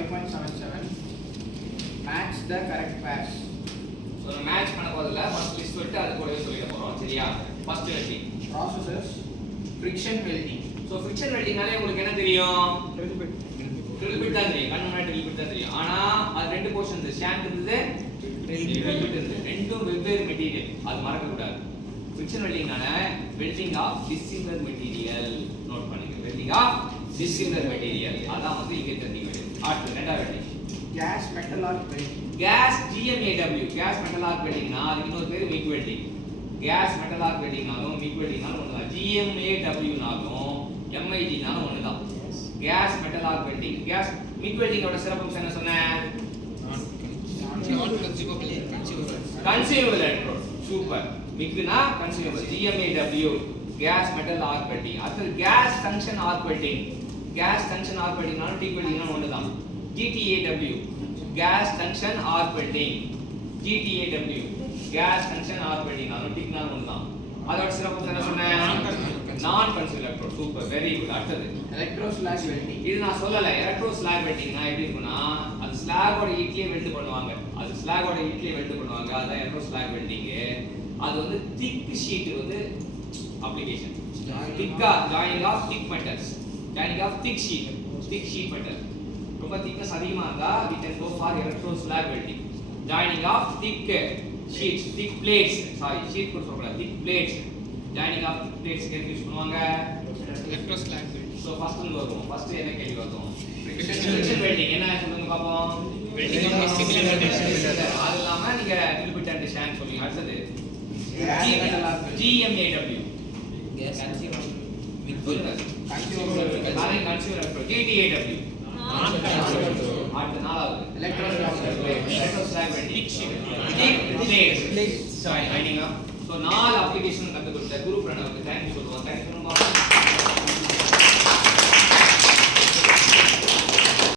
5.77 match the correct pairs. So match பண்ண போறதுல first list விட்டு அது கூடவே சொல்லிட போறோம் சரியா first welding Processes friction welding. so friction weldingனாலே உங்களுக்கு என்ன தெரியும் drill bit தான் தெரியும் கண்ணு முன்னாடி drill bit தான் தெரியும் ஆனா அது ரெண்டு போர்ஷன் இருக்கு ஷாங்க் இருந்தது drill bit இருந்தது ரெண்டும் வெவ்வேறு மெட்டீரியல் அது மறக்க கூடாது friction weldingனால welding of dissimilar material note பண்ணுங்க welding of dissimilar material அதான் வந்து இங்க தெரிஞ்சுக்க அடுத்து ரெண்டாவது welding Gas metal arc welding. gas GMAW gas metal arc welding னா அதுக்கு இன்னொரு பேரு MIG welding gas metal arc welding நாலும் MIG welding நாலும் ஒண்ணுதான் GMAW நாலும் MIG நாலும் ஒண்ணுதான் gas metal arc welding gas MIG welding ஓட சிறப்பம்சம் என்ன சொன்னேன் consumable electrode சூப்பர் MIG னா consumable GMAW gas metal arc welding அடுத்து gas junction arc welding gas junction arc welding நாலும் TIG welding நாலும் ஒண்ணுதான் GTAW gas junction arc welding GTAW gas junction arc welding நாலும் TIG நாலும் ஒண்ணுதான் அதோட சிறப்பு என்ன சொன்னேன் நான் consumer electrode super very good அடுத்து Electro slash welding. இது நான் சொல்லல எலக்ட்ரோ ஸ்லாக் வெல்டிங்னா எப்படி இருக்கும்னா அது ஸ்லாகோட ஹீட்லயே வெல்ட் பண்ணுவாங்க அது ஸ்லாகோட ஹீட்லயே வெல்ட் பண்ணுவாங்க அதான் எலக்ட்ரோ ஸ்லாக் வெல்டிங் அது வந்து திக் ஷீட் வந்து அப்ளிகேஷன் திக்கா joining of thick metals joining of thick sheet metal ரொம்ப திக்னஸ் அதிகமா இருந்தா we can go for electro slag welding joining of thick sheets thick plates sorry sheet கூட சொல்லக்கூடாது thick plates joining of thick plates எதுக்கு use பண்ணுவாங்க electro slag welding. So first வந்து வருவோம் first என்ன கேள்வி வருவோம் friction welding என்ன சொல்லுங்க பாப்போம் Welding of dissimilar materials. அது இல்லாம நீங்க drill bit and shank சொல்லுங்க அடுத்து Gas metal arc welding. GMAW Consumable. நாளைக்கு கன்சியூமர் எலக்ட்ரோட் GTAW அடுத்து நாலாவது Electro slash welding. electro slag welding thick plates joining up so நாலு அப்ளிகேஷன் கத்து கொடுத்த குரு பிரணவுக்கு தேங்க்ஸ் சொல்லுவோம்